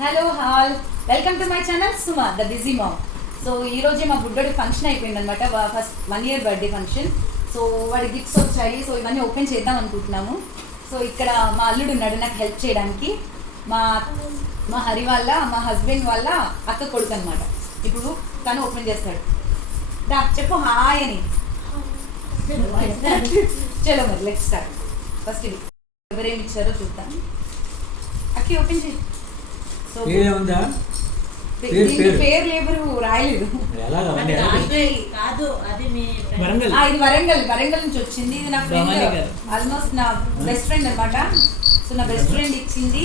Hello hall welcome to my channel Suma the busy ma'am. So ఈ రోజే మా బుడ్డోడి function అయిపోయింది అనమాట. First 1 year birthday function. So వాడి గిఫ్ట్స్ వచ్చాయి. సో ఇవన్నీ ఓపెన్ చేద్దాం అనుకుంటున్నాము. సో ఇక్కడ మా అల్లుడు ఉన్నాడు నాకు హెల్ప్ చేయడానికి. మా మా హరి వాళ్ళ మా హస్బెండ్ వాళ్ళ అక్క కొడుకు అనమాట. ఇప్పుడు తను ఓపెన్ చేస్తాడు. దా చెప్పు హాయ్ అని. చలో మరి లెట్స్ స్టార్ట్. ఫస్ట్ ఇది ఎవరేమి ఇచ్చారో చూద్దాం. అక్కి ఓపెన్ చేయి. పేరు లేబరు రాయలేదు. ఇది వరంగల్ నుంచి వచ్చింది. ఇది నా ఫ్రెండ్, ఆల్మోస్ట్ నా బెస్ట్ ఫ్రెండ్ అనమాట. సో నా బెస్ట్ ఫ్రెండ్ ఇచ్చింది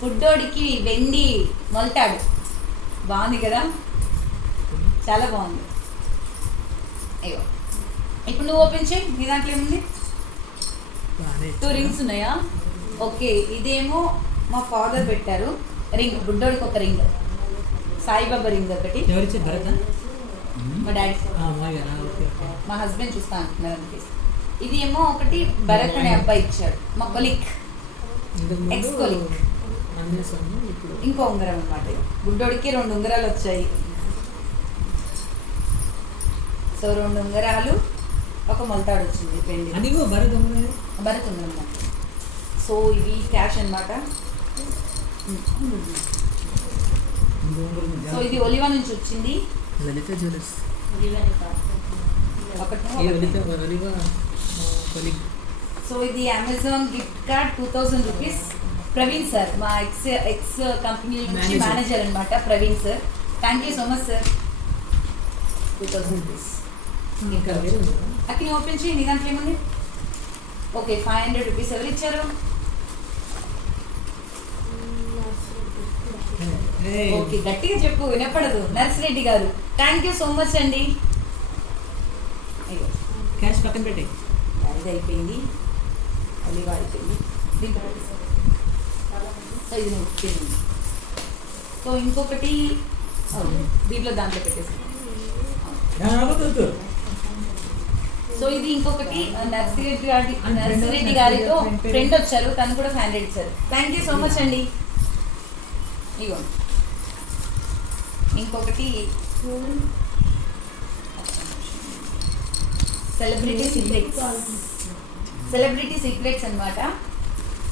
బుడ్డోడికి వెండి మొలతాడు. బాగుంది కదా, చాలా బాగుంది. అయ్యో ఇప్పుడు నువ్వు ఓపెన్ చేయి. నీ దాంట్లో ఏముంది? 2 rings ఉన్నాయా? ఓకే, ఇదేమో మా ఫాదర్ పెట్టారు రింగ్. బుడ్డోడికి ఒక రింగ్, సాయిబాబా రింగ్ ఒకటి. మా డాడీ, మా హస్బెండ్ చూస్తా అంటున్నారు అందుకే. ఇది ఏమో ఒకటి భరత్ అనే అబ్బాయి ఇచ్చాడు, మా కొలిక్, ఎక్స్ కొలిక్. ఇంకో ఉంగరం అనమాట. బుడ్డోడికి 2 ఉంగరాలు వచ్చాయి. సో 2 ఉంగరాలు, ఒక మొలతాడు వచ్చింది. భరత్ ఉంగరం. సో ఇవి క్యాష్ అనమాట. సో ఇది ఒలివా నుంచి వచ్చింది. సో ఇది Amazon gift card 2000 rupees. Praveen sir, మా ఎక్స్ కంపెనీ నుంచి మేనేజర్ అనమాట Praveen sir. Thank you so much sir. 2000 rupees. అక్కడ ఓపెన్ చేయి. నీ దాంట్లో ఏముంది? Okay, 500 rupees. ఎవరు ఇచ్చారు? ఓకే, గట్టిగా చెప్పు, వినపడదు. నర్సిరెడ్డి గారు, థ్యాంక్ యూ సో మచ్ అండి. క్యాష్ పక్కన పెట్టి. అది అయిపోయింది, అది అయిపోయింది. సో ఇది వచ్చింది. సో ఇంకొకటి దీంట్లో దాంట్లో పెట్టేసి. సో ఇది ఇంకొకటి నర్సిరెడ్డి గారితో ఫ్రెండ్ వచ్చారు, తను కూడా 500 ఇచ్చారు. థ్యాంక్ యూ సో మచ్ అండి. ఇగో ఇంకొకటి సెలబ్రిటీ సీక్రెట్స్ అనమాట.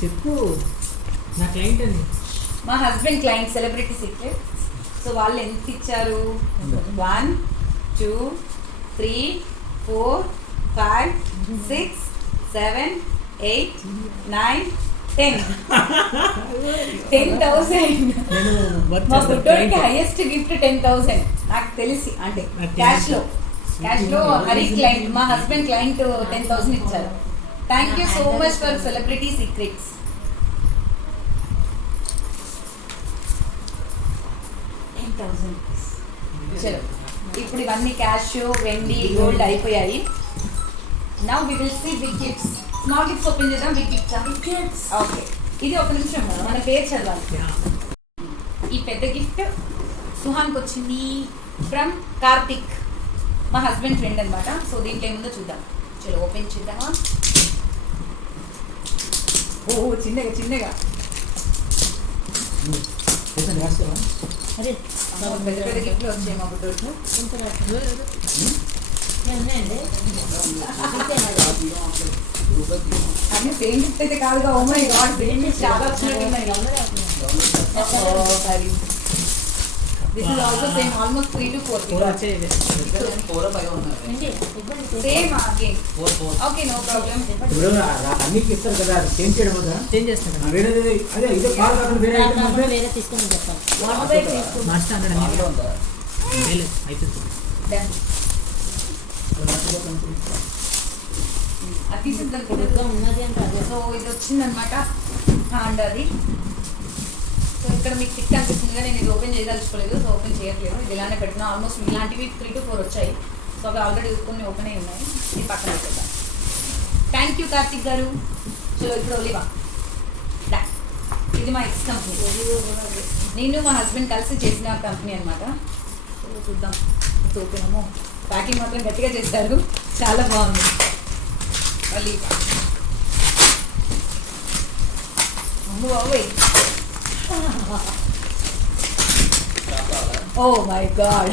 చెప్పు, నా క్లయింట్ అని. మా husband client celebrity secrets. So వాళ్ళు ఎంత ఇచ్చారు? 1 2 3 4 5 6 7 8 9 10. 10,000. మా బుడ్డోడికి హైయెస్ట్ గిఫ్ట్ 10,000 నాకు తెలిసి. అంటే క్యాష్ లో హరి క్లయింట్, మా హస్బెండ్ క్లయింట్ 10,000 ఇచ్చారు. Thank you so much for celebrity secrets. చలో, ఇప్పుడు ఇవన్నీ క్యాష్, వెండి, గోల్డ్ అయిపోయాయి. Now we will see big gifts. Small gifts open చేద్దాం. Big gifts. ఓకే, ఇది ఒక నిమిషం మన పేరు చదవాలి. ఈ పెద్ద గిఫ్ట్ సుహాన్కి వచ్చింది ఫ్రమ్ కార్తిక్, మా హస్బెండ్ ఫ్రెండ్ అనమాట. సో దీంట్లో ఏముందో చూద్దాం. చలో ఓపెన్ చేద్దామా? ఓ చిన్నగా పెద్ద పెద్ద గిఫ్ట్లు వచ్చాయి మా బుడ్డోడు. అన్ని సేమ్ గిఫ్ట్ అయితే కాదుగా. Oh my god, same gift చాలా వచ్చినట్టున్నాయి. This is also same, almost 3 to 4 same again. Okay, no problem. అన్ని ఇస్తారు కదా, అది చేంజ్ చేయడం కదా. చేంజ్ చేస్తాను. వేరే అదే ఇదే కాల్ కాకుండా వేరే వేరే తీసుకొని చెప్తాను. మాస్టర్ అయిపోతుంది. సో ఇది వచ్చిందనమాట హ్యాండ్ అది. సో ఇక్కడ మీకు టిక్ అనిపిస్తుందిగా, నేను ఇది ఓపెన్ చేయదలుచుకోలేదు. సో ఓపెన్ చేయట్లేదు, ఇది ఇలానే పెడుతున్నా. ఆల్మోస్ట్ ఇలాంటివి 3 to 4 వచ్చాయి. సో అవి ఆల్రెడీ కొన్ని ఓపెన్ అయి ఉన్నాయి. ఇది పక్కన పెట్టేద్దాం. థ్యాంక్ యూ కార్తిక్ గారు. చలో ఇప్పుడు ఒలివా. ఇది మా ఎక్స్ కంపెనీ. నేను మా హస్బెండ్ కలిసి చేసిన కంపెనీ అనమాట. సో చూద్దాం ఓపెన్ ఏమో. ప్యాకింగ్ మాత్రం గట్టిగా చేస్తారు, చాలా బాగుంది. ఒలివా అమ్ము బాబోయ్. Oh my god.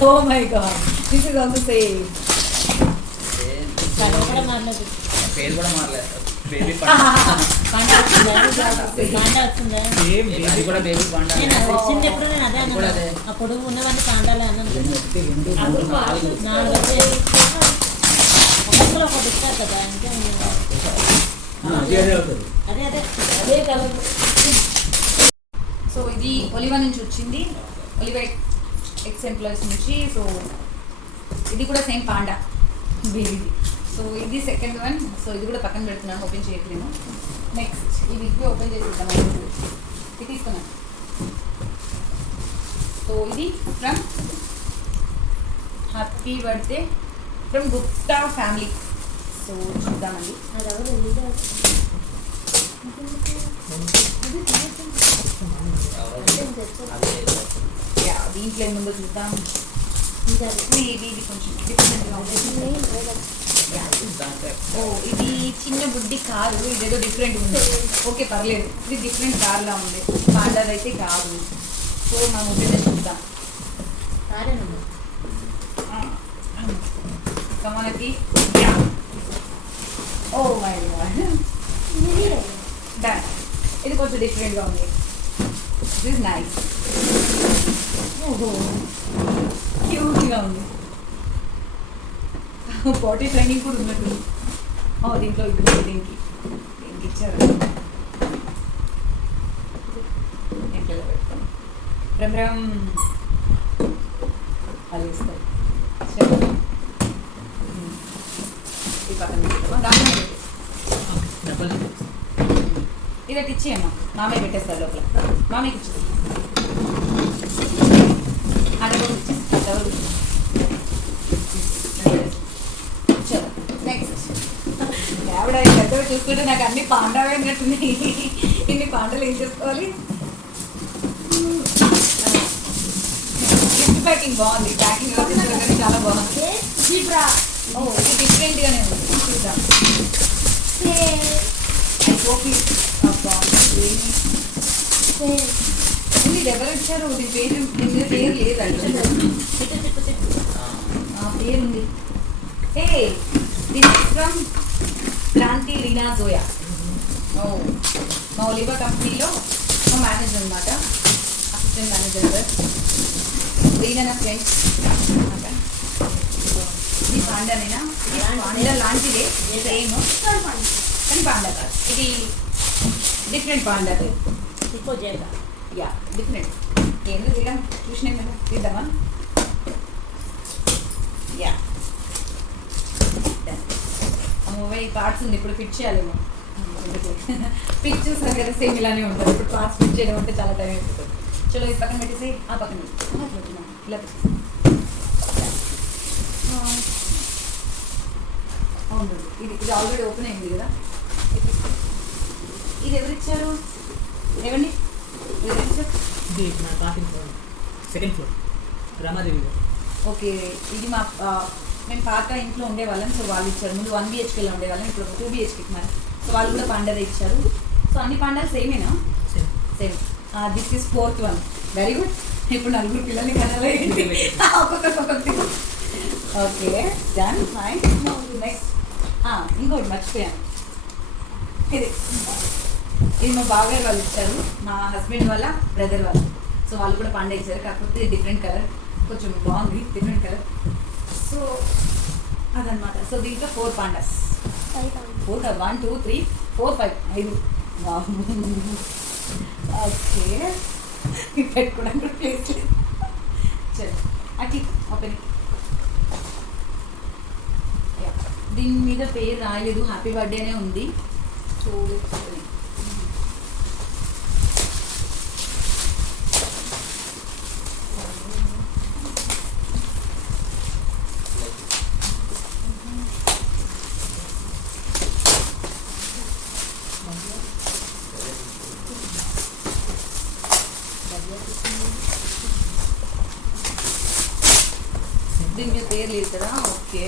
Oh my god. This is also same. Colour కూడా మారలేదు. పేరు కూడా మారలేదు. బేబీ పంట వచ్చిందా? పంట వచ్చిందా? సేమ్ అది కూడా బేబీ పంట. నేను వచ్చింది ఎప్పుడు నేను అదే కూడా అదే. అన్నాను. అప్పుడు ఉన్నవన్నీ పాండాలే అన్నాను. 1 2 3 4 నాలుగు వచ్చాయి. ఒక్కొక్కరు ఒకటి ఇస్తారు కదా ఇంకా అదే అవుతుంది. అదే అదే అదే కలర్. సో ఇది ఒలివా నుంచి వచ్చింది, ఒలివా ఎక్స్ ఎంప్లాయీస్ నుంచి. సో ఇది కూడా సేమ్ పాండా బేబీది. సో ఇది సెకండ్ వన్. సో ఇది కూడా పక్కన పెడుతున్నాను, ఓపెన్ చేయట్లేను. నెక్స్ట్ ఈ వీక్ ఓపెన్ చేసేద్దాం. ఇది తీసుకున్నాను. సో ఇది from happy birthday from Gupta family. So చూద్దామండి. అది ఎవరు యా, దీంట్లో ఏముందో చూద్దాం. ఇది కొంచెం డిఫరెంట్గా ఉంది. ఓ, ఇది చిన్న బుడ్డి కారు, ఇదేదో డిఫరెంట్ ఉంది. ఓకే పర్లేదు, ఇది డిఫరెంట్ కార్లా ఉంది. పాండాది అయితే కాదు. సో మనం ఒకటే చూద్దాం. మనకి ఓ మై గాడ్, ఇది కొంచెం డిఫరెంట్గా ఉంది. This is nice. ఓహో, క్యూట్గా ఉంది. బాడీ ట్రైనింగ్ కూడా ఉన్నట్టు. దీంట్లో ఇప్పుడు దీనికి ఇచ్చారు. ఇంట్లో పెడతాం. బ్రహ్మరం అది ఇస్తారు. ఈ పక్కన పెట్టుకోమా, దాంట్లో పెట్టేసి ఇది అటు ఇచ్చేయమ్మా. మామయ్య పెట్టేస్తారు లోపల. మామయ్యకి ఇచ్చేది అది కూడా ఇచ్చాను. చలో నెక్స్ట్. ఆవిడ పెద్దగా చూసుకుంటే నాకు అన్ని పాండవే అన్నట్టున్నాయి. ఇన్ని పాండలు ఏం చేసుకోవాలి. గిఫ్ట్ ప్యాకింగ్ బాగుంది. ప్యాకింగ్ కానీ చాలా బాగుంది. ఓ, ఇది డిఫరెంట్గానే ఉంది. చూద్దాం. ఇది ఎవరు ఇచ్చారు? దీని పేరు, దీని మీద పేరు లేదు. పేరు ఉంది. ఏ దిస్ ఫ్రమ్ క్రాంతి రీనా జోయా. ఓ, మా ఒలివా కంపెనీలో మా మేనేజర్ అనమాట, అసిస్టెంట్ మేనేజర్. రీనా నా ఫ్రెండ్స్ అనమాట. ఇది పాండానేనా? ఇది పాండా లాంటిదే, సేమ్ కానీ పాండా కాదు. ఇది డిఫరెంట్ పాండా. Yeah, different. ఏందో ఇలా చూసినాం కదా, తీద్దామా? యా, ఈ పార్ట్స్ ఉంది, ఇప్పుడు ఫిట్ చేయాలేమో. ఫిట్ చూసారు కదా, సేమ్ ఇలానే ఉంటుంది. ఇప్పుడు పార్ట్స్ ఫిట్ చేయడం అంటే చాలా టైం అయిపోతుంది. చలో ఇది పక్కన పెట్టేసి ఆ పక్కన ఇలా పెట్టేసి. అవును, ఇది ఆల్రెడీ ఓపెన్ అయింది కదా. ఇది ఎవరిచ్చారు? ఏమండి ఎవరిచ్చారు? ఇది మన parking floor, second floor, Ramadevi. Okay, ఇది మా మేము పాత ఇంట్లో ఉండేవాళ్ళం. సో వాళ్ళు ఇచ్చారు. ముందు 1 BHKలో ఉండేవాళ్ళం, ఇప్పుడు 2 BHKకి మరి. సో వాళ్ళు కూడా పాండాదే ఇచ్చారు. సో అన్ని పాండాలు సేమేనా? Same. This is 4th one. Very good. ఇప్పుడు 4 పిల్లల్ని కనాలి. ఒక్కొక్కటి. Okay, done. ఫైన్. నెక్స్ట్ ఇంకోటి మర్చిపోయాను. ఇది మా బావగారు వాళ్ళు ఇచ్చారు, మా హస్బెండ్ వాళ్ళ బ్రదర్ వాళ్ళు. సో వాళ్ళు కూడా పాండా ఇచ్చారు, కాకపోతే డిఫరెంట్ కలర్, కొంచెం బాగుంది డిఫరెంట్ కలర్. సో అదనమాట. సో దీంట్లో 4 పాండాస్. 4 1 2 3 4 5 5. ఓకే, పెట్టుకోవడానికి ప్లేస్ లేదు. చలో అట్లా ఓపెన్. దీని మీద పేరు రాయలేదు, హ్యాపీ బర్త్డేనే ఉంది. సో దీని మీద పేరు లేదు కదా. ఓకే,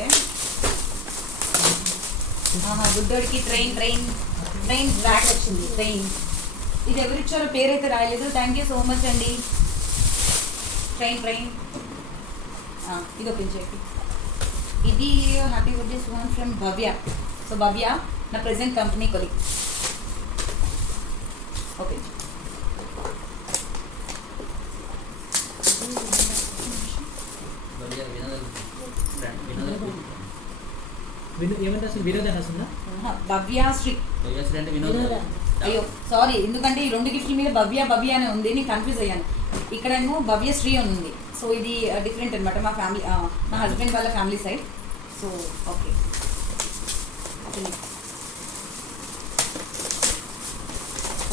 బుద్ధోడికి ట్రైన్ ట్రాక్ వచ్చింది. ట్రైన్ ఇది ఎవరు ఇచ్చారో పేరైతే రాయలేదు. థ్యాంక్ యూ సో మచ్ అండి. ట్రైన్ ఇది ఓపెన్ చేయండి. ఇది happy birthday Suhan from Bhavya. So Bhavya నా ప్రెసెంట్ కంపెనీ కొలీగ్. ఓపెన్ ఏమంటే అసలు వినోద్ అని వస్తుందా? భవ్యాశ్రీ. అంటే వినోద్ అయ్యో సారీ, ఎందుకంటే ఈ 2 గిఫ్ట్ల మీద భవ్య అనే ఉంది, నేను కన్ఫ్యూజ్ అయ్యాను. ఇక్కడేమో భవ్యశ్రీ అని ఉంది. సో ఇది డిఫరెంట్ అనమాట, మా ఫ్యామిలీ మా హస్బెండ్ వాళ్ళ family side. So okay.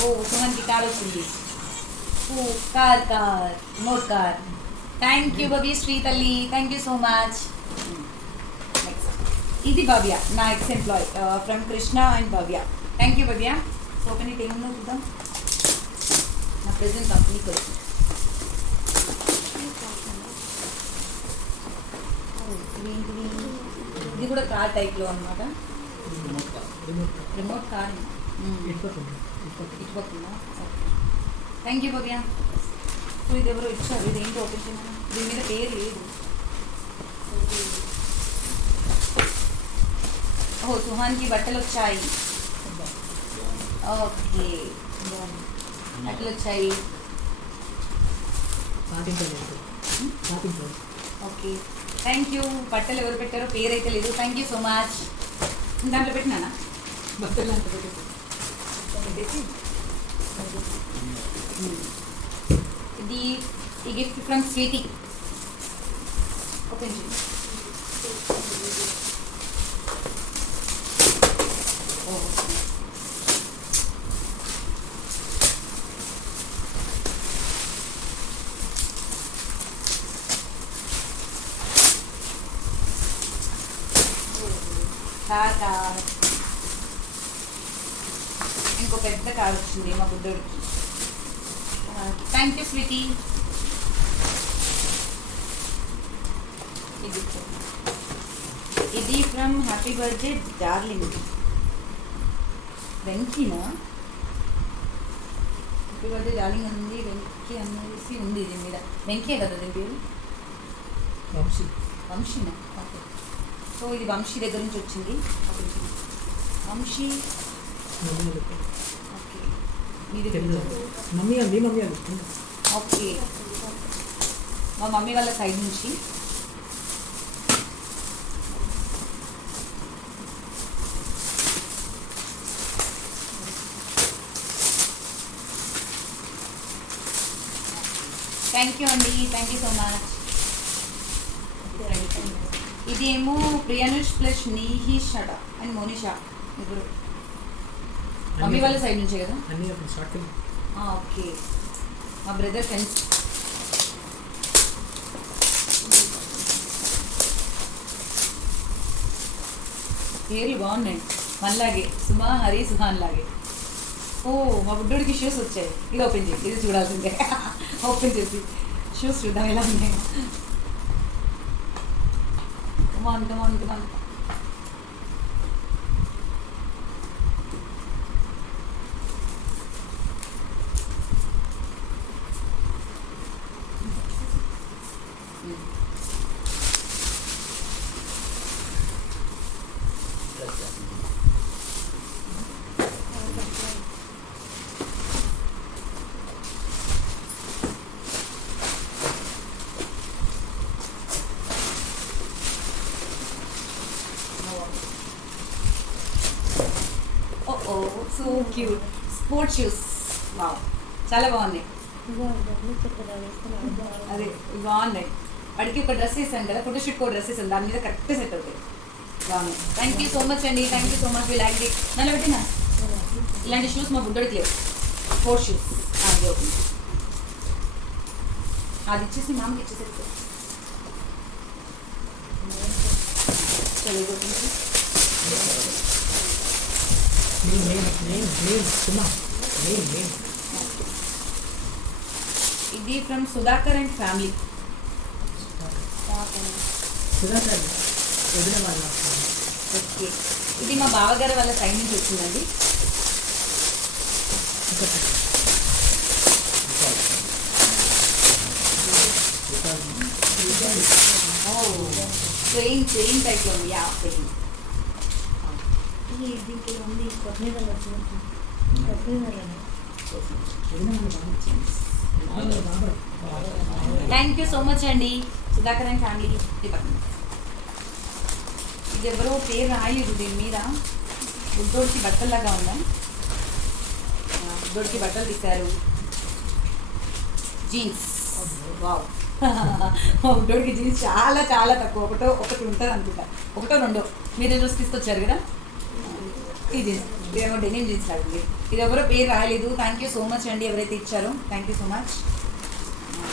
Oh సుమన్కి కార్ వచ్చింది. Oh car more car. Thank you Bhavyasri తల్లి, థ్యాంక్ యూ సో మచ్. ఇది భవ్య, నా ex employee from Krishna and Bhavya. Thank you Bhavya. So open it ఏమన్నా చూద్దాం. నా ప్రెసెంట్ కంపెనీకి వచ్చి ఇది కూడా కార్ టైప్లో అనమాట. రిమోట్ కార్ ఇటుపక్కుందా? Thank you Bhavya. సో ఇది ఎవరో ఇచ్చారు, ఇది ఏంటో ఓపెన్ చేయమన్నా. దీని మీద పేరు లేదు. ఓహో సుహాన్కి బట్టలు వచ్చాయి. ఓకే బట్టలు వచ్చాయి. Okay thank you. బట్టలు ఎవరు పెట్టారో పేరు అయితే లేదు. Thank you so much. దాంట్లో పెట్టినానా బట్టలు దాంట్లో పెట్టేసి ఇది ఈ గిఫ్ట్ ఫ్రమ్ స్వీటీ. ఓపెన్ చేయండి. కార్ ఇంకో పెద్ద కార్ వచ్చింది మా బుడ్డోడికి. Thank you Sweety. ఇది ఫ్రమ్ హ్యాపీ బర్త్డే డార్లింగ్. వెంకీనా? హ్యాపీ బర్త్డే డార్లింగ్ అని ఉంది, వెంకీ అనేసి ఉంది దీని మీద. వెంకీ కదా దీని పేరు? వంశీనా? ఓకే. సో ఇది వంశీ దగ్గర నుంచి వచ్చింది. వంశీ ఓకే. మీది మమ్మీ అండి, మమ్మీ ఓకే. మా మమ్మీ వాళ్ళ సైడ్ నుంచి. థ్యాంక్ యూ అండి, థ్యాంక్ యూ సో మచ్. ఇది ఏమో ప్రియానుష్ ప్లస్ నీహిషట అండ్ మోనిషా ఇప్పుడు మమ్మీ వాళ్ళ సైడ్ నుంచే కదా. ఓకే మా బ్రదర్ ఫ్రెండ్స్. పేర్లు బాగున్నాయి మనలాగే, సుమా హరి సుహాన్ లాగే. ఓ మా బుడ్డోడికి షూస్ వచ్చాయి. ఇది ఓపెన్ చేసి ఇది చూడాల్సిందే. ఓపెన్ చేసి షూస్ చూద్దాం ఎలా ఉన్నాయి. come on. So cute sports shoes. Wow చాలా బాగున్నాయి. అదే బాగున్నాయి. వాడికి ఒక డ్రెస్ వేసాను కదా, ఫోటోషూట్ కూడా డ్రెస్ వేసాను, దాని మీద కరెక్ట్ సెట్ అవుతాయి. బాగున్నాయి. థ్యాంక్ యూ సో మచ్ అండి, thank you so much. We like it. నల్ల పెట్టినా ఇలాంటి షూస్ మా బుడ్డోడికి లేవు. స్పోర్ట్స్ షూస్ అది ఓపెన్, అది ఇచ్చేసి మామకి ఇచ్చేసి ఇది from Sudhakar and family. Okay ఇది మా బావగారు వాళ్ళ సైడ్ నుంచి వచ్చిందండి. ట్రైన్ టైప్లో ఉంది. Yeah train. దీనికి ఉంది కొత్తిమీర వచ్చినట్టు కొత్తిమీర థ్యాంక్ యూ సో మచ్ అండి సుధాకర్ అండ్ ఫ్యామిలీ. ఇది ఎవరో పేరు రాయలేదు దీని మీద. బుడ్డోడికి బట్టల్లాగా ఉందా? బుడ్డోడికి బట్టలు తీశారు. జీన్స్. వావ్. బుడ్డోడికి జీన్స్ చాలా చాలా తక్కువ. ఒకటి ఉంటుంది అనుకుంటా, ఒకటో రెండో. మీరు చూసి తీసుకొచ్చారు కదా ఈ జీన్స్. ఇదేమో డెనిమ్ జీన్స్ లాంటిది. ఇది ఎవరో పేరు రాయలేదు. థ్యాంక్ యూ సో మచ్ అండి ఎవరైతే ఇచ్చారో. Thank you so much.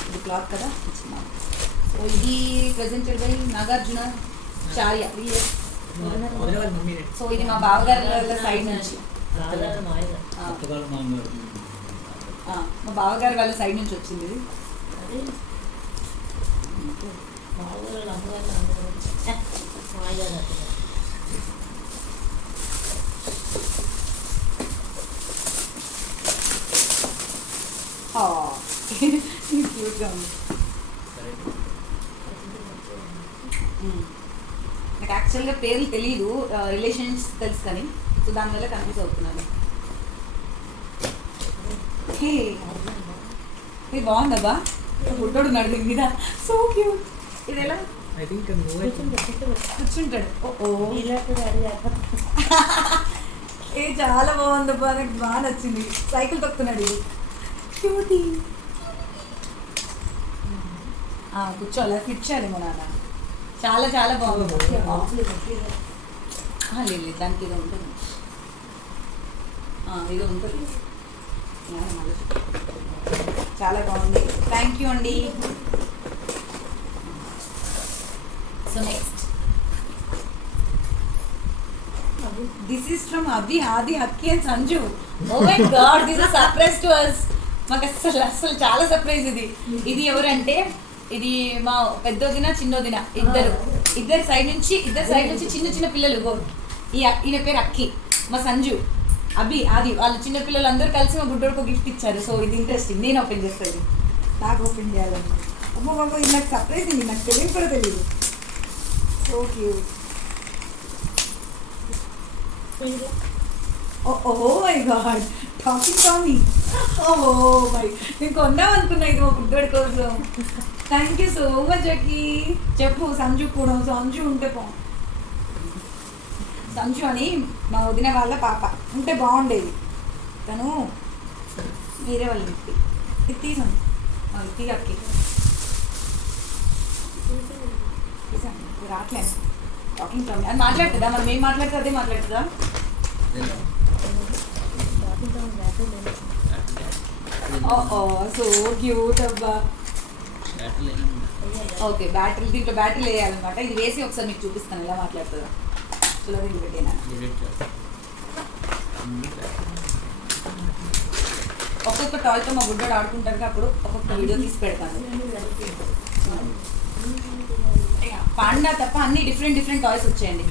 ఇది క్లాత్ కదా ఇచ్చినాం. సో ఇది ప్రజెంటెడ్ బై నాగార్జున చార్య. సో ఇది మా బావగారి సైడ్ నుంచి, మా బావగారు వాళ్ళ సైడ్ నుంచి వచ్చింది ఇది. క్యూట్గా ఉంది. నాకు యాక్చువల్గా పేర్లు తెలియదు, రిలేషన్స్ తెలుసు కానీ, సో దానివల్ల కన్ఫ్యూజ్ అవుతున్నాను. ఇది బాగుందబ్బా. బుడ్డోడు ఉన్నాడు దీని మీద. So cute. ఇది ఎలా ఐ థింక్ కూర్చుంటాడు. ఓ ఏ చాలా బాగుందబ్బా. నాకు బాగా నచ్చింది. సైకిల్ తొక్కుతున్నాడు ఇది. క్యూటీ. కూర్చోాలి ఫిట్ చేయాలేమో నాన్న. చాలా చాలా బాగుంది. లేదు దానికి ఇది ఉంటుంది, ఇది ఉంటుంది. చాలా బాగుంది. థ్యాంక్ యూ అండి. So next this is from Abhi, Aadi, Hakki and Sanju. Oh my god, this is surprise to us. మాకు అసలు చాలా సర్ప్రైజ్ ఇది. ఇది ఎవరంటే ఇది మా పెద్దోదిన చిన్నోదిన ఇద్దరు సైడ్ నుంచి చిన్న చిన్న పిల్లలు. ఈయన పేరు అక్కి, మా సంజు, అభి, ఆది వాళ్ళు చిన్న పిల్లలు అందరూ కలిసి మా బుడ్డోడికి గిఫ్ట్ ఇచ్చారు. సో ఇది ఇంట్రెస్టింగ్. నేను ఓపెన్ చేస్తాను. నాకు ఓపెన్ చేయాలని. అమ్మో బాబా, ఇది నాకు సర్ప్రైజ్ ఉంది. నాకు తెలియదు కూడా తెలియదు. So cute. ఓహో మై గాడ్, టాకింగ్ టామీ. ఓహో మై, నేను కొందాం అనుకున్నా ఇది మా బుడ్డోడి కోసం. థ్యాంక్ యూ సో మచ్ అక్కి. చెప్పు సంజు కూడా. సంజు ఉంటే బాగుంది. సంజు అని మా వదిన వాళ్ళ పాప ఉంటే బాగుండేది. తను వేరే వాళ్ళ ఇంటి ఇది తీసాను. తీ అక్కి తీసాను. రావట్లేదు. టాకింగ్ టామీ అది మాట్లాడుతుందా? మరి మేము మాట్లాడితే అదే మాట్లాడుతుందా? సో క్యూట్ అబ్బా. ఓకే, బ్యాటరీ దీంట్లో బ్యాటరీ వేయాలన్నమాట. ఇది వేసి ఒకసారి మీకు చూపిస్తాను ఎలా మాట్లాడుతుందా. సులభంగా పెట్టినా ఒక్కొక్క టాయ్తో మా బుడ్డోడు ఆడుకుంటారు. అప్పుడు ఒక్కొక్క వీడియో తీసి పెడతాను. పాండా తప్ప అన్ని డిఫరెంట్ టాయ్స్ వచ్చాయండి.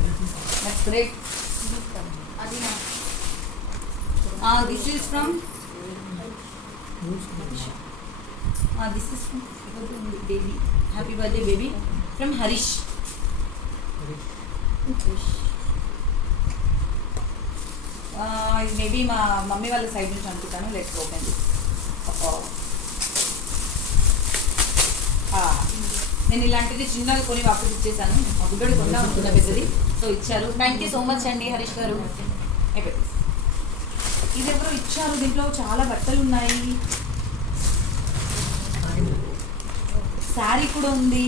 That's great. అది this is from this is from baby. Happy birthday baby from Harish. ఇది మేబీ మా మమ్మీ వాళ్ళ సైడ్ నుంచి అనుకుంటాను. Let's open. నేను ఇలాంటిది చిన్నది కొని వాపస్ ఇచ్చేసాను. మా బుడ్డోడి కొన్నా అనుకున్న పెద్దది. సో ఇచ్చారు. థ్యాంక్ యూ సో మచ్ అండి హరీష్ గారు. అయిపోయింది. ఇది ఎవరో ఇచ్చారు. దీంట్లో చాలా బట్టలు ఉన్నాయి. శారీ కూడా ఉంది.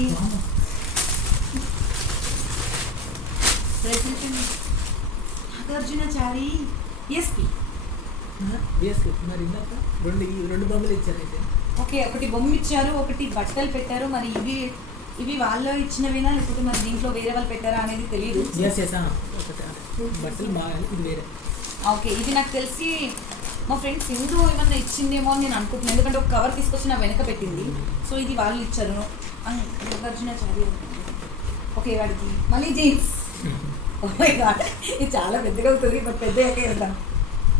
నాగార్జున చారీ ఎస్పీ. రెండు బొమ్మలు ఇచ్చారు అయితే. ఓకే, ఒకటి బొమ్మ ఇచ్చారు, ఒకటి బట్టలు పెట్టారు. మరి ఇవి వాళ్ళు ఇచ్చినవినా లేకపోతే మరి దీంట్లో వేరే వాళ్ళు పెట్టారా అనేది తెలియదు. బట్టలు బాగా, ఇది వేరే. ఓకే, ఇది నాకు తెలిసి మా ఫ్రెండ్ సింధు ఏమన్నా ఇచ్చిందేమో అని నేను అనుకుంటున్నాను. ఎందుకంటే ఒక కవర్ తీసుకొచ్చి నా వెనక పెట్టింది. సో ఇది వాళ్ళు ఇచ్చారు. నాగార్జున చారీ. ఓకే, వాడికి మళ్ళీ జీన్స్. ఓ మై గాడ్, ఇది చాలా పెద్దగా అవుతుంది. బట్ పెద్ద ఎక్కే వెళ్తాం.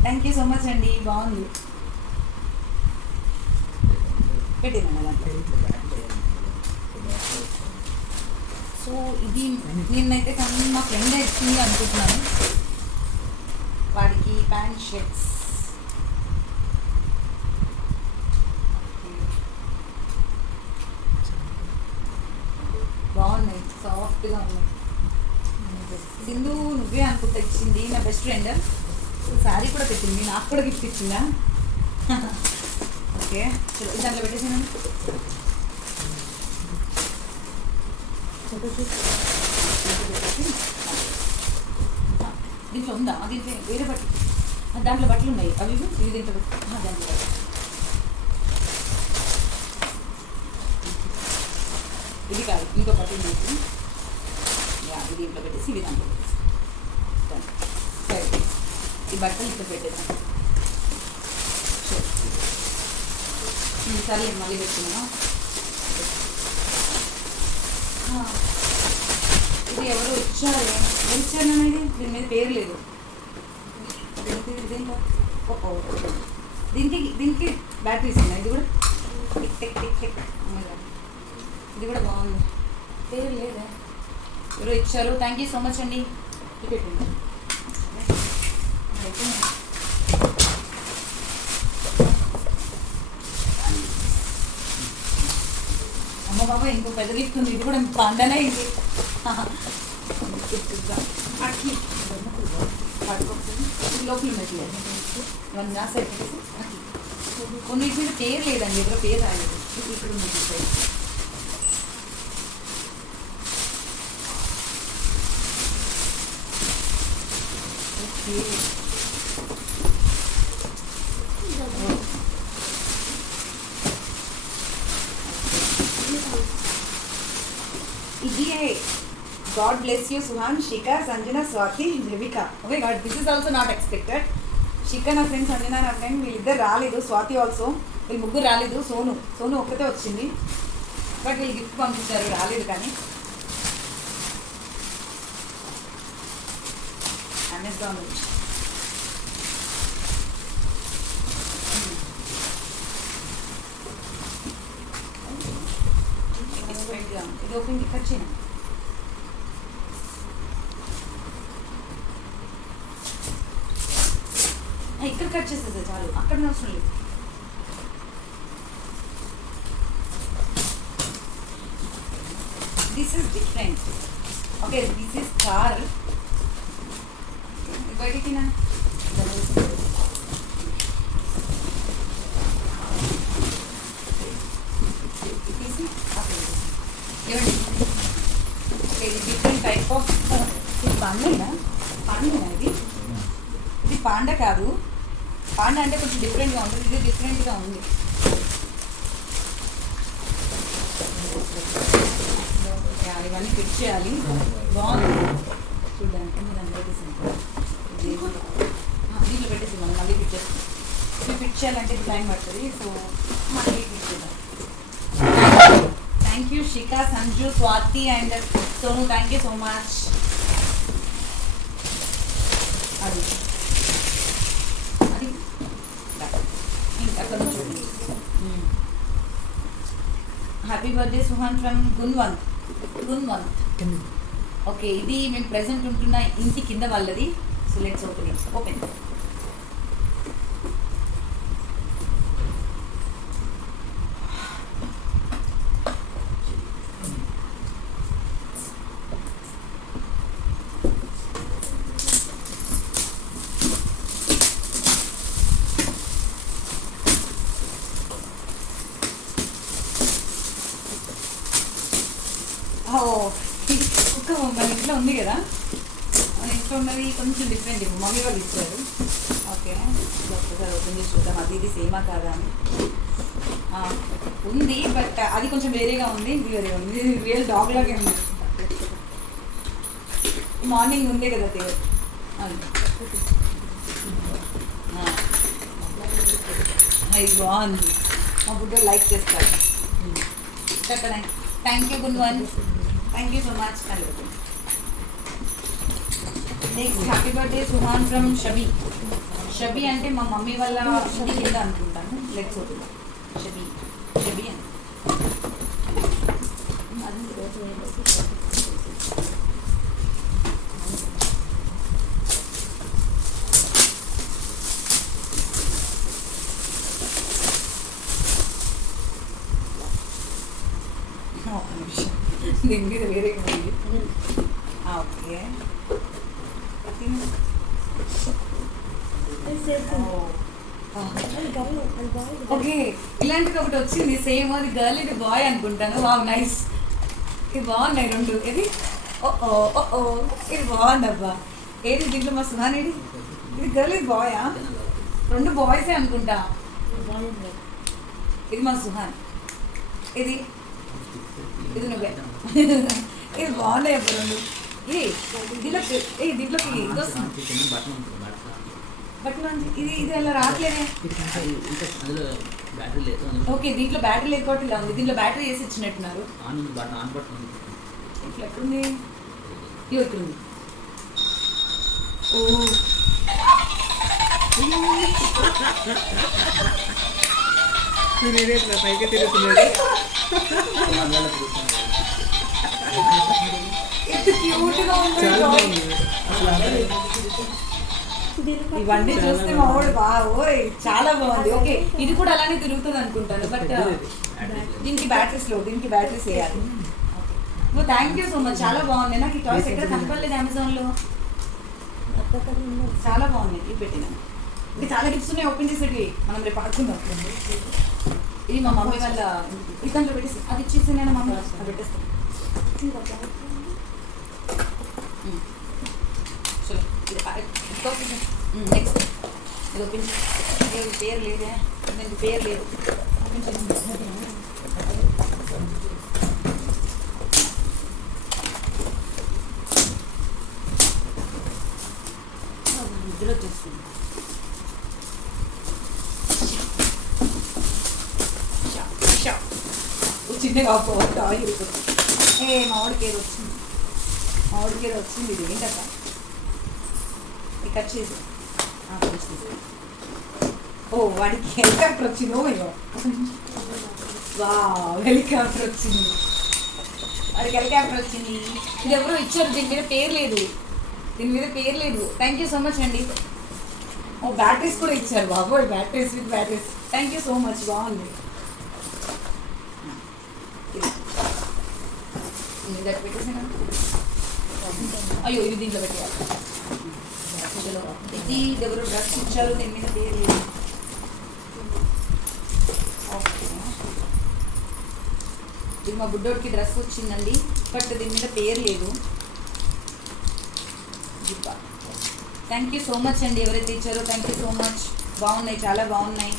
థ్యాంక్ యూ సో మచ్ అండి. బాగుంది. పెట్టిందన్న దాంట్లో. సో ఇది నేనైతే కానీ మా ఫ్రెండ్ ఇచ్చింది అనుకుంటున్నాను. వాడికి ప్యాంట్ షర్ట్స్ బాగున్నాయి, సాఫ్ట్గా ఉన్నాయి. సింధు నువ్వే అనుకుంటా ఇచ్చింది, నా బెస్ట్ ఫ్రెండ్. శారీ కూడా పెట్టింది, నాకు కూడా గిఫ్ట్ ఇచ్చిందా? ఓకే చలో దాంట్లో పెట్టేసాను. దీంట్లో ఉందా? దీంట్లో వేరే బట్టలు, దాంట్లో బట్టలు ఉన్నాయి. అవి ఇవి దీంట్లో దాంట్లో బట్టలు. ఇది కాదు, ఇంకో బట్టలు తీసి ఇది దీంట్లో పెట్టేసి ఇవి దాంట్లో పెట్టేసి సరే ఈ బట్టలు ఇక్కడ పెట్టేసాం. సరే మళ్ళీ పెట్టుకున్నాను. ఇది ఎవరు ఇచ్చారు? ఇచ్చాను అనేది దీని మీద పేరు లేదు. దీనికి దీనికి బ్యాటరీస్ ఉన్నాయి. ఇది కూడా టిక్ టిక్ టిక్ టిక్, ఇది కూడా బాగుంది, పేరు లేదా? ఎవరో ఇచ్చారు. థ్యాంక్ యూ సో మచ్ అండి. పెట్టండి. అమ్మ బాబా ఇంకో పెద్ద గిఫ్ట్ ఉంది. ఇది కూడా పండనే ఇది. అట్లా లోపల పెట్టలేదు. ఇవన్నీ రాసాయి. కొన్నిటి మీద పేరు లేదండి, ఎవరో పేరు రాలేదు. ఇక్కడ ఉంది. ఇది God bless you, Suhan, Shika, Sanjana, Swati, Devika. Oh my God, this is also not expected. Shika నా ఫ్రెండ్, సంజన నా ఫ్రెండ్, వీళ్ళిద్దరు రాలేదు. స్వాతి ఆల్సో, వీళ్ళు ముగ్గురు రాలేదు. సోను ఒక్కతే వచ్చింది. బట్ వీళ్ళు గిఫ్ట్ పంపించారు, రాలేదు. కానీ అమెజాన్ నుంచి ఇది ఓపెన్ కట్ చేయను. ఇక్కడ కట్ చేసేది చాలు, అక్కడ అవసరం లేదు. This is different. Okay, this is car. బయటికి నా ఇది డిఫరెంట్ టైప్ ఆఫ్ పాండా. ఇది పాండా కాదు. పాండా అంటే కొంచెం డిఫరెంట్గా ఉంటుంది. ఇది డిఫరెంట్గా ఉంది. ఇవన్నీ ఫిట్ చేయాలి. బాగుంది చూడడానికి. దాంట్లో పెట్టేసి దీంట్లో పెట్టేసి మనం మళ్ళీ ఫిట్ చేస్తాం. ఇది ఫిట్ చేయాలంటే ఇది టైం పడుతుంది. సో మళ్ళీ ఫిట్ చేద్దాం. Thank you Shikha, Sanju, Swati and Sonu. Thank you so much. అది అక్కడ చూడండి. Happy birthday Suhan from Gunwant. Okay, ఇది మేము ప్రెసెంట్ ఉంటున్న ఇంటి కింద వాళ్ళది. So let's open. ఒక మన ఇంట్లో ఉంది కదా, మన ఇంట్లో ఉన్నది కొంచెం డిఫరెంట్. మమ్మీ వాళ్ళు ఇచ్చారు. ఓకే, ఒక్కసారి ఓపెన్ చేసి చూద్దాం అది ఇది సేమా కాదా అని. ఉంది, బట్ అది కొంచెం వేరేగా ఉంది. ఇది వేరేగా ఉంది. ఇది రియల్ డాగ్ లాగే ఉంది. మార్నింగ్ ఉందే కదా తేరు అది. ఇది బాగుంది. మా ఫుడ్ లైక్ చేస్తారు. Thank you Gunwan. Thank you so much. Next happy birthday Suhan from Shabi అంటే మా మమ్మీ వాళ్ళ ఇంటి కింద అనుకుంటాను. Let's open. షబీ అని దీని మీద వేరే ఉంది. ఓకే ఓకే, ఇలాంటిది ఒకటి వచ్చింది సేమ్, అది గర్ల్ ఇది బాయ్ అనుకుంటాను. వావ్ నైస్, ఇది బాగున్నాయి రెండు. ఇది ఓ ఓ ఇది బాగుందబ్బా. ఏది దీంట్లో మా సుహాన్ ఏది? ఇది గర్ల్ ఇది బాయా? రెండు బాయ్సే అనుకుంటా. ఇది మా సుహాన్, ఇది ఇది నువ్వే. ఇది బాగున్నాయి అప్పుడు రెండు. దీంట్లోకి దీంట్లోకి ఇది వస్తుంది బట్ ఇది ఇది అలా రావట్లేదే. అందులో బ్యాటరీ లేదు. ఓకే, దీంట్లో బ్యాటరీ లేదు కాబట్టి ఇలా ఉంది. దీంట్లో బ్యాటరీ వేసి ఇచ్చినట్టున్నారు. ఆన్ ఉంది, బటన్ ఆన్ బటన్ ఉంది. ఇట్లా ఎక్కడుంది? ఇది ఎక్కడుంది? ఓ పైకి తిరుగుతున్నాడు. ఎంత క్యూట్గా ఉంది. చాలా బాగుంది అసలు. ఇవన్నీ చూస్తే మా వాడు ఓయ్ చాలా బాగుంది. ఓకే, ఇది కూడా అలానే తిరుగుతుంది అనుకుంటాను. బట్ దీనికి బ్యాటరీస్ లో, దీనికి బ్యాటరీస్ వేయాలి. థ్యాంక్ యూ సో మచ్, చాలా బాగుంది. నాకు ఈ టాయ్స్ ఎక్కడ కనపడలేదు అమెజాన్లో. చాలా బాగుంది. ఇది పెట్టిన ఇది చాలా గిఫ్ట్స్ ఉన్నాయి. ఓపెన్ చేసేటి మనం రేపు ఆడుకుందాం. ఇది మా మమ్మీ వాళ్ళ ఇదంలో పెట్టేసి అది ఇచ్చేసి నేను మమ్మీ అది పెట్టేస్తాను. నెక్స్ట్ ఇది ఓపెన్ పేరు లేదే, దీనికి పేరు లేదు. ఓపెన్ చేసి ఇందులో చూస్తుంది. చిన్నగా టాయ్ మామిడికేరు వచ్చింది. మామిడికేరు వచ్చింది. ఇది ఏంటక్క? ఇది కట్ చేసి ఓ వాడికి హెలికాప్టర్ వచ్చింది. ఓ వా హెలికాప్టర్ వచ్చింది. వాడికి హెలికాప్టర్ వచ్చింది. ఇది ఎవరో ఇచ్చారు, దీని మీద పేరు లేదు. దీని మీద పేరు లేదు. థ్యాంక్ యూ సో మచ్ అండి. ఓ బ్యాటరీస్ కూడా ఇచ్చారు. బాబోయ్, batteries with batteries. Thank you so much, బాగుంది. ఇది పెట్టేసాను. అయ్యో, ఇది దీంట్లో పెట్టేయాలి. ఇది ఎవరు డ్రెస్ ఇచ్చారు, దీని మీద పేరు లేదు. ఓకే, ఇది మా బుడ్డోడికి డ్రెస్ వచ్చిందండి, బట్ దీని మీద పేరు లేదు. థ్యాంక్ యూ సో మచ్ అండి ఎవరైతే ఇచ్చారో. Thank you so much. బాగున్నాయి, చాలా బాగున్నాయి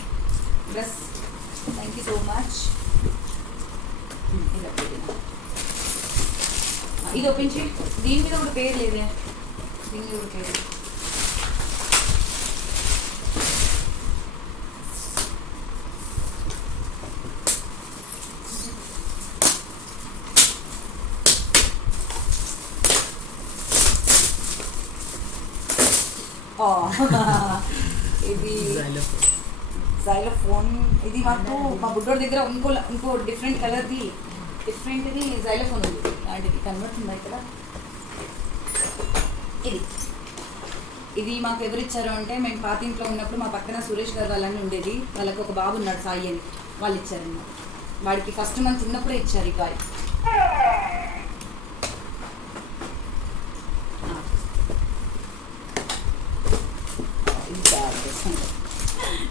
dress. Thank you so much. ఇది ఓపెన్ చేయి. దీని మీద కూడా పేరు లేదే. దీని మీద కూడా పేరు లేదు. ఇది జైలోఫోన్. ఇది మాకు మా బుడ్డోడి దగ్గర ఇంకో డిఫరెంట్ కలర్ది డిఫరెంట్ది జైలోఫోన్ ఉంది. అలాంటిది కనబడుతుందా ఇక్కడ? ఇది మాకు ఎవరు ఇచ్చారు అంటే, మేము పాత ఇంట్లో ఉన్నప్పుడు మా పక్కన సురేష్ గారు వాళ్ళని ఉండేది. వాళ్ళకి ఒక బాబు ఉన్నాడు, సాయి అని. వాళ్ళు ఇచ్చారన్నమాట. వాడికి ఫస్ట్ మంత్ ఉన్నప్పుడే ఇచ్చారు ఈ కాయ.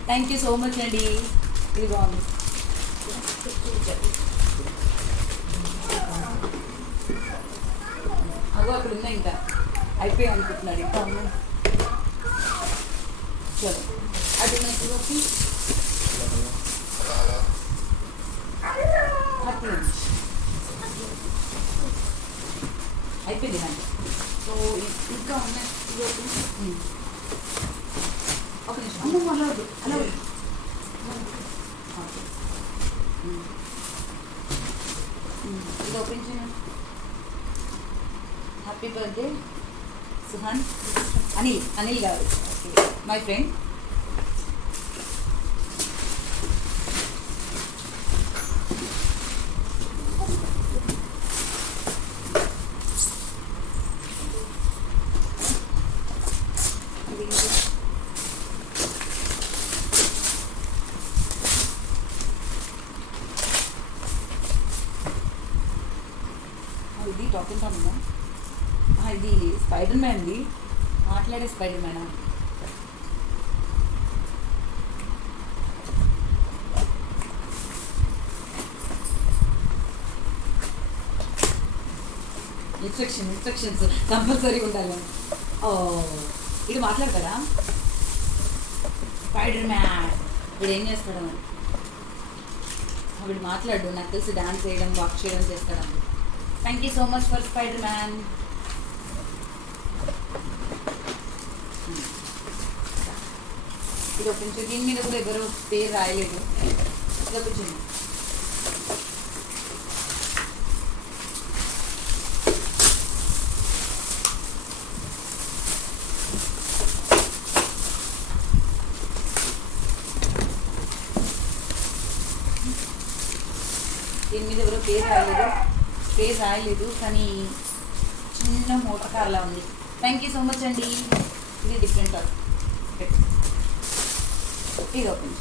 థ్యాంక్ యూ సో మచ్ అండి. ఇది బాగుంది. అగో అక్కడ ఉన్నా, ఇంకా అయిపోయి అనుకుంటున్నాడు. ఇంకా ఉన్నా. చలో అది మనకి ఓకే. అయిపోయింది నాకు. సో ఇంకా ఉన్నాయి. ఒక నిమిషం. అమ్మ అలా వద్దు, అలా వద్దు. ఇది ఓపెన్ చేయను. Happy birthday Suhan. అనిల్ గారు, ఓకే, మై ఫ్రెండ్. నవ్వుకుంటాను. ఇది స్పైడర్ మ్యాన్ది, మాట్లాడే స్పైడర్ మ్యానా? ఇన్స్ట్రక్షన్స్ కంపల్సరీ ఉండాలి. ఓ ఇది మాట్లాడతారా? స్పైడర్ మ్యాన్ వీడు ఏం చేస్తాడు? వీడు మాట్లాడు, నాకు తెలిసి డాన్స్ చేయడం, వాక్ చేయడం చేస్తాడు. Thank you so much for spider man. ఇది ఒక నిమిషం, దీని మీద కూడా ఎవరు పేరు రాయలేదు. ఇట్లా కూర్చొని దీని మీద ఎవరో పేరు రాయలేదు కానీ చిన్న మోటార్ కార్లా ఉంది. థ్యాంక్ యూ సో మచ్ అండి. ఇది డిఫరెంట్ కార్. ఇది ఓపెన్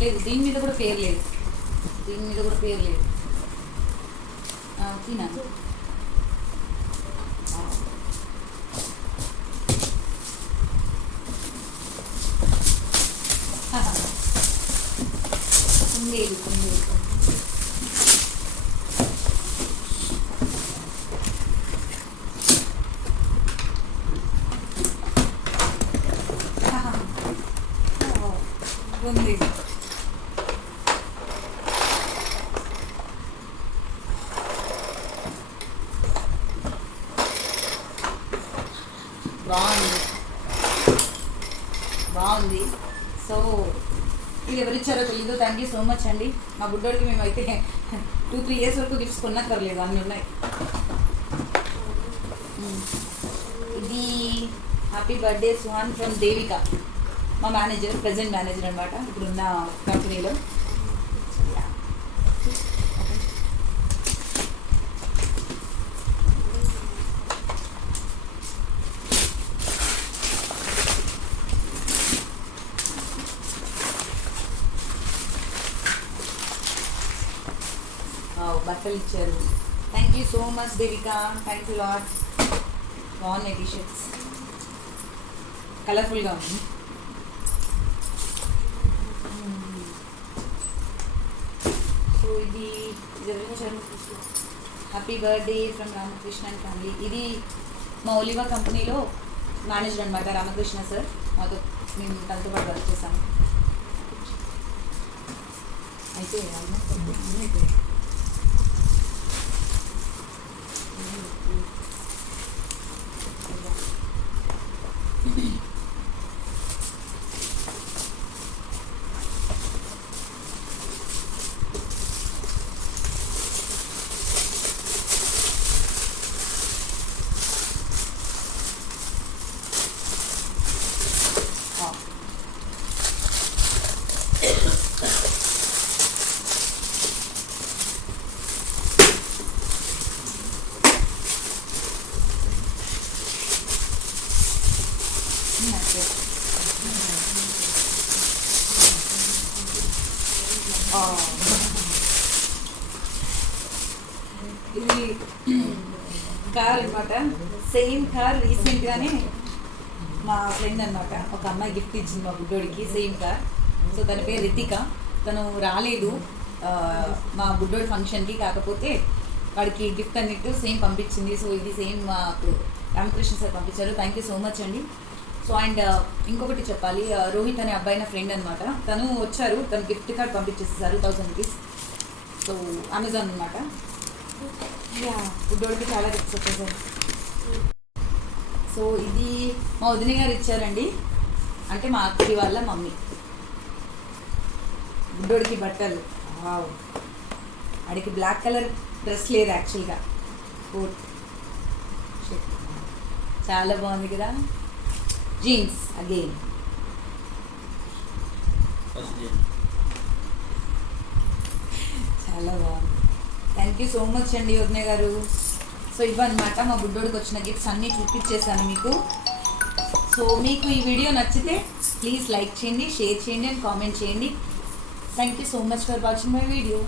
లేదు, దీని మీద కూడా పేరు లేదు. తినా కుందేలు. ఉంది. బాగుంది. సో ఇది ఎవరిచ్చారో తెలీదు. థ్యాంక్ యూ సో మచ్ అండి. మా బుడ్డోడికి మేమైతే 2-3 years వరకు గిఫ్ట్స్ కొనక్కర్లేదు, అన్నీ ఉన్నాయి. ఇది happy birthday Suhan from Devika, మా మేనేజర్, ప్రెజెంట్ మేనేజర్ అనమాట ఇప్పుడున్న కంపెనీలో. బట్టలు ఇచ్చారు. Thank you so much Devika, thank you lot. బాగున్నాయి టీషర్ట్స్, కలర్ఫుల్గా ఉంది. సో ఇది ఎవరు ఇచ్చారు? Happy birthday from Ramakrishna and family. ఇది మా ఒలివా కంపెనీలో మేనేజర్ అనమాట రామకృష్ణ సార్. మాతో మేము తనతో పాటు వర్క్ చేసాము. అయితే ఇది కార్ అనమాట. సేమ్ కార్ రీసెంట్గానే మా ఫ్రెండ్ అనమాట ఒక అమ్మాయి గిఫ్ట్ ఇచ్చింది మా బుడ్డోడికి, సేమ్ కార్. సో తన పేరు రితిక. తను రాలేదు మా బుడ్డోడి ఫంక్షన్కి, కాకపోతే వాడికి గిఫ్ట్ అన్నిట్టు సేమ్ పంపించింది. సో ఇది సేమ్ మాకు రామకృష్ణ సార్ పంపించారు. థ్యాంక్ యూ సో మచ్ అండి. సో అండ్ ఇంకొకటి చెప్పాలి, రోహిత్ అనే అబ్బాయి నా ఫ్రెండ్ అనమాట. తను వచ్చారు, తను గిఫ్ట్ కార్డ్ పంపించేసేసారు 1000 rupees. సో అమెజాన్ అనమాట. బుడ్డోడికి చాలా గిఫ్ట్స్ వచ్చేసారు. సో ఇది మా వదిన గారు ఇచ్చారండి, అంటే మా అక్కడి వాళ్ళ మమ్మీ. బుడ్డోడికి బట్టలు, వావ్. వాడికి బ్లాక్ కలర్ డ్రెస్ లేదు యాక్చువల్గా, కోట్. చాలా బాగుంది కదా, జీన్స్ అగైన్. చాలా బాగుంది. థ్యాంక్ యూ సో మచ్ అండి వదిన గారు. సో ఇవన్నమాట మా బుడ్డోడికి వచ్చిన గిఫ్ట్స్ అన్నీ చూపించేసాను మీకు. సో మీకు ఈ వీడియో నచ్చితే ప్లీజ్ లైక్ చేయండి, షేర్ చేయండి అండ్ కామెంట్ చేయండి. Thank you so much for watching my video.